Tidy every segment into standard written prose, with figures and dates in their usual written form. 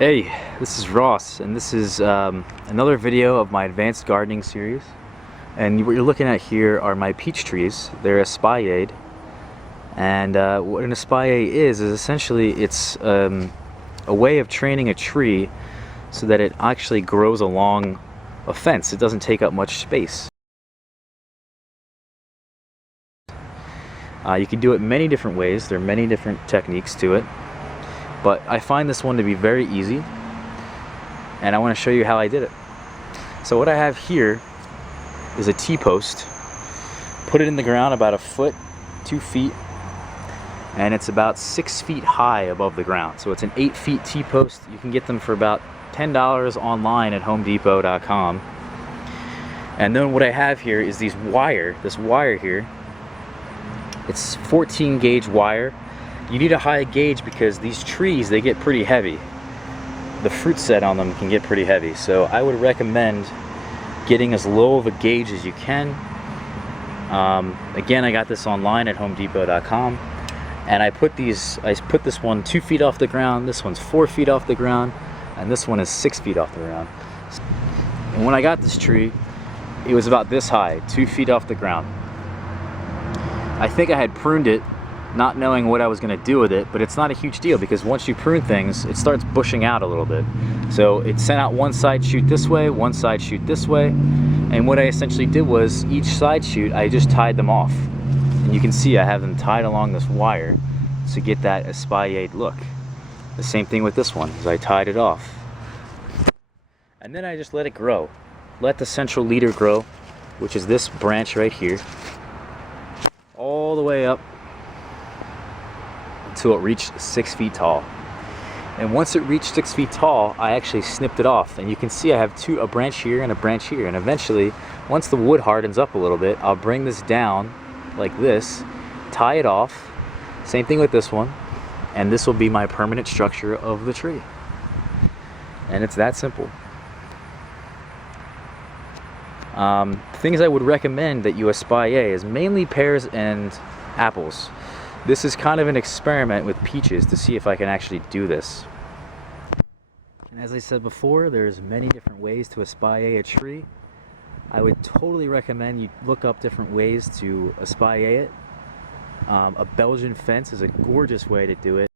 Hey, this is Ross, and this is another video of my advanced gardening series. And what you're looking at here are my peach trees. They're espalier, and what an espalier is essentially it's a way of training a tree so that it actually grows along a fence. It doesn't take up much space. You can do it many different ways. There are many different techniques to it. But I find this one to be very easy, and I want to show you how I did it. So what I have here is a T-post. Put it in the ground about 1 foot, 2 feet, and it's about 6 feet high above the ground. So it's an 8 feet T-post. You can get them for about $10 online at homedepot.com. And then what I have here is this wire here. It's 14 gauge wire. You need a high gauge because these trees, they get pretty heavy. The fruit set on them can get pretty heavy. So I would recommend getting as low of a gauge as you can. Again, I got this online at homedepot.com. And I put this one 2 feet off the ground, this one's 4 feet off the ground, and this one is 6 feet off the ground. And when I got this tree, it was about this high, 2 feet off the ground. I think I had pruned it not knowing what I was going to do with it, but it's not a huge deal because once you prune things, it starts bushing out a little bit. So it sent out one side shoot this way, one side shoot this way, and what I essentially did was each side shoot, I just tied them off. And you can see I have them tied along this wire to get that espalier look. The same thing with this one, is I tied it off. And then I just let it grow. Let the central leader grow, which is this branch right here, all the way up until it reached 6 feet tall. And once it reached 6 feet tall, I actually snipped it off. And you can see I have a branch here and a branch here. And eventually, once the wood hardens up a little bit, I'll bring this down like this, tie it off. Same thing with this one. And this will be my permanent structure of the tree. And it's that simple. Things I would recommend that you espalier is mainly pears and apples. This is kind of an experiment with peaches to see if I can actually do this. And as I said before, there's many different ways to espalier a tree. I would totally recommend you look up different ways to espalier it. A Belgian fence is a gorgeous way to do it.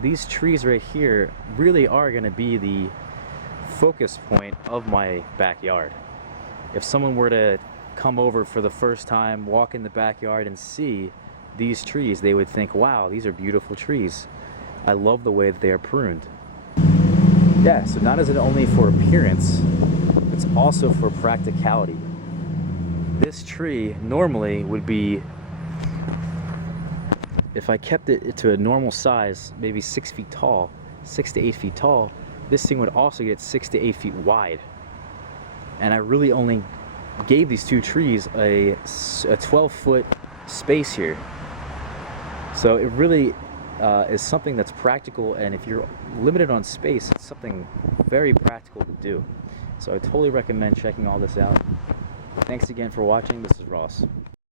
These trees right here really are going to be the focus point of my backyard. If someone were to come over for the first time, walk in the backyard and see these trees, they would think, wow, these are beautiful trees. I love the way that they are pruned. Yeah, so not is it only for appearance, it's also for practicality. This tree normally would be, if I kept it to a normal size, maybe 6 feet tall, 6 to 8 feet tall, this thing would also get 6 to 8 feet wide. And I really only gave these two trees a 12-foot space here. So it really is something that's practical, and if you're limited on space, it's something very practical to do. So I totally recommend checking all this out. Thanks again for watching. This is Ross.